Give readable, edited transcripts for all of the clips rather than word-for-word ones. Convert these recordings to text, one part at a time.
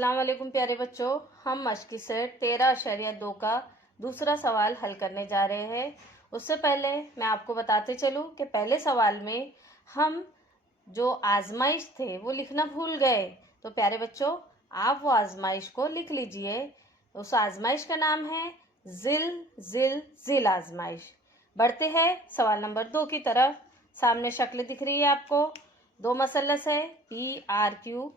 अस्सलाम वालेकुम प्यारे बच्चों, हम मश्क की सेट 13.2 का दूसरा सवाल हल करने जा रहे हैं। उससे पहले मैं आपको बताते चलूं कि पहले सवाल में हम जो आजमाइश थे वो लिखना भूल गए। तो प्यारे बच्चों, आप वो आजमाइश को लिख लीजिए। उस आजमाइश का नाम है जिल जिल जिल आजमाइश। बढ़ते हैं सवाल नंबर 2 की तरफ। सामने शक्ल दिख रही है आपको, दो मसलस है PRQRST।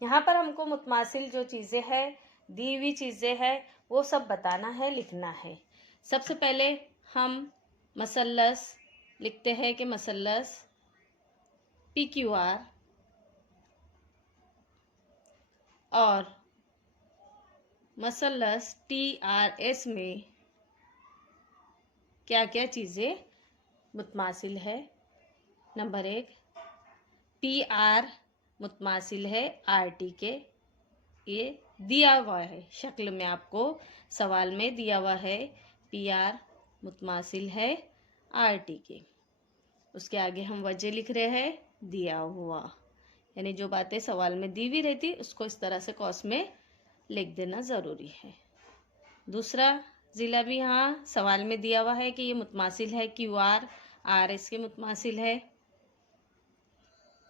यहाँ पर हमको मुतमासिल जो चीज़ें हैं, दी हुई चीज़ें हैं, वो सब बताना है, लिखना है। सबसे पहले हम मसलस लिखते हैं कि मसलस PQR और मसलस TRS में क्या क्या चीज़ें मुतमासिल है। नंबर 1, PR मुतमासिल है RT के। ये दिया हुआ है, शक्ल में आपको सवाल में दिया हुआ है PR मुतमासिल है RT के। उसके आगे हम वजह लिख रहे हैं दिया हुआ, यानी जो बातें सवाल में दी हुई रहती उसको इस तरह से कॉस में लिख देना ज़रूरी है। दूसरा ज़िला भी यहाँ सवाल में दिया हुआ है कि ये मुतमासिल है QR RS के मुतमासिल है।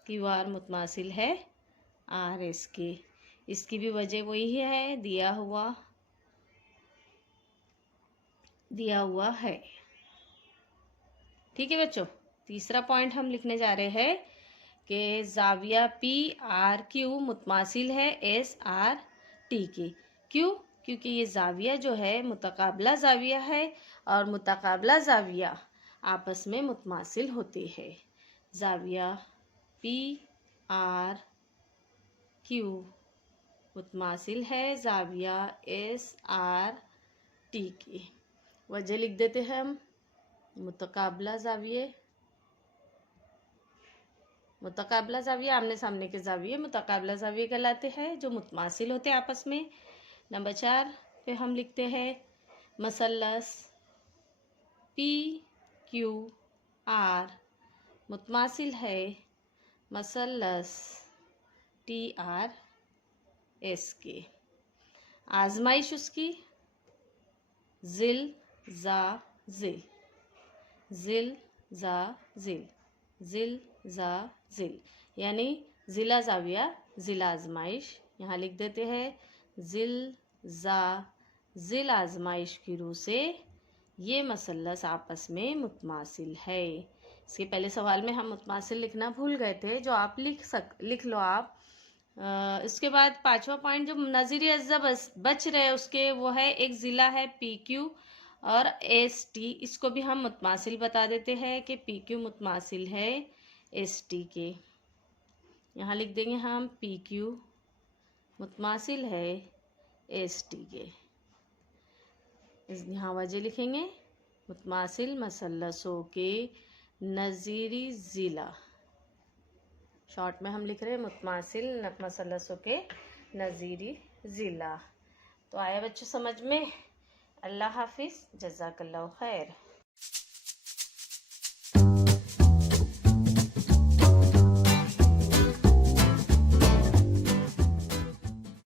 QR मुतमासिल है RS के। इसकी भी वजह वही है, दिया हुआ है। ठीक है बच्चों। तीसरा पॉइंट हम लिखने जा रहे हैं कि जाविया PRQ मुतमासिल है SRT के। क्यों? क्योंकि ये जाविया जो है मुतकाबला जाविया है और मुतकाबला जाविया आपस में मुतमासिल होते हैं। जाविया PRQ मुतमासिल है जाविया SRT की। वजह लिख देते हैं हम, मुतकाबला जाविया आमने सामने के जाविये मुतकाबला जाविये कहलाते हैं, जो मुतमासिल होते हैं आपस में। नंबर 4 पे हम लिखते हैं मसलस PQR मुतमासिल है मसलस TRS के। आजमाइश उसकी जिल जा जिल, जिल जा जिल, जिल जा जिल, यानी जिला जाविया जिल आजमाइश। यहाँ लिख देते हैं जिल जा जिल आजमाइश की रूह से ये मसलस आपस में मुतमासिल है। इसके पहले सवाल में हम मुतमासिल लिखना भूल गए थे, जो आप लिख लो आप। इसके बाद 5वां पॉइंट जो नज़ीरी अज्जा बच रहे उसके, वो है एक ज़िला है PQ और ST। इसको भी हम मुतमासिल बता देते हैं कि PQ मुतमासिल है ST के। यहाँ लिख देंगे हम PQ मुतमासिल है ST के। यहाँ वजह लिखेंगे मुतमासिल मसलसों के नज़ीरी ज़िला। शॉर्ट में हम लिख रहे हैं मुतमासिल मसलसों के नज़ीरी ज़िला। तो आया बच्चों समझ में? अल्लाह हाफिज़, जज़ाकल्लाह खैर।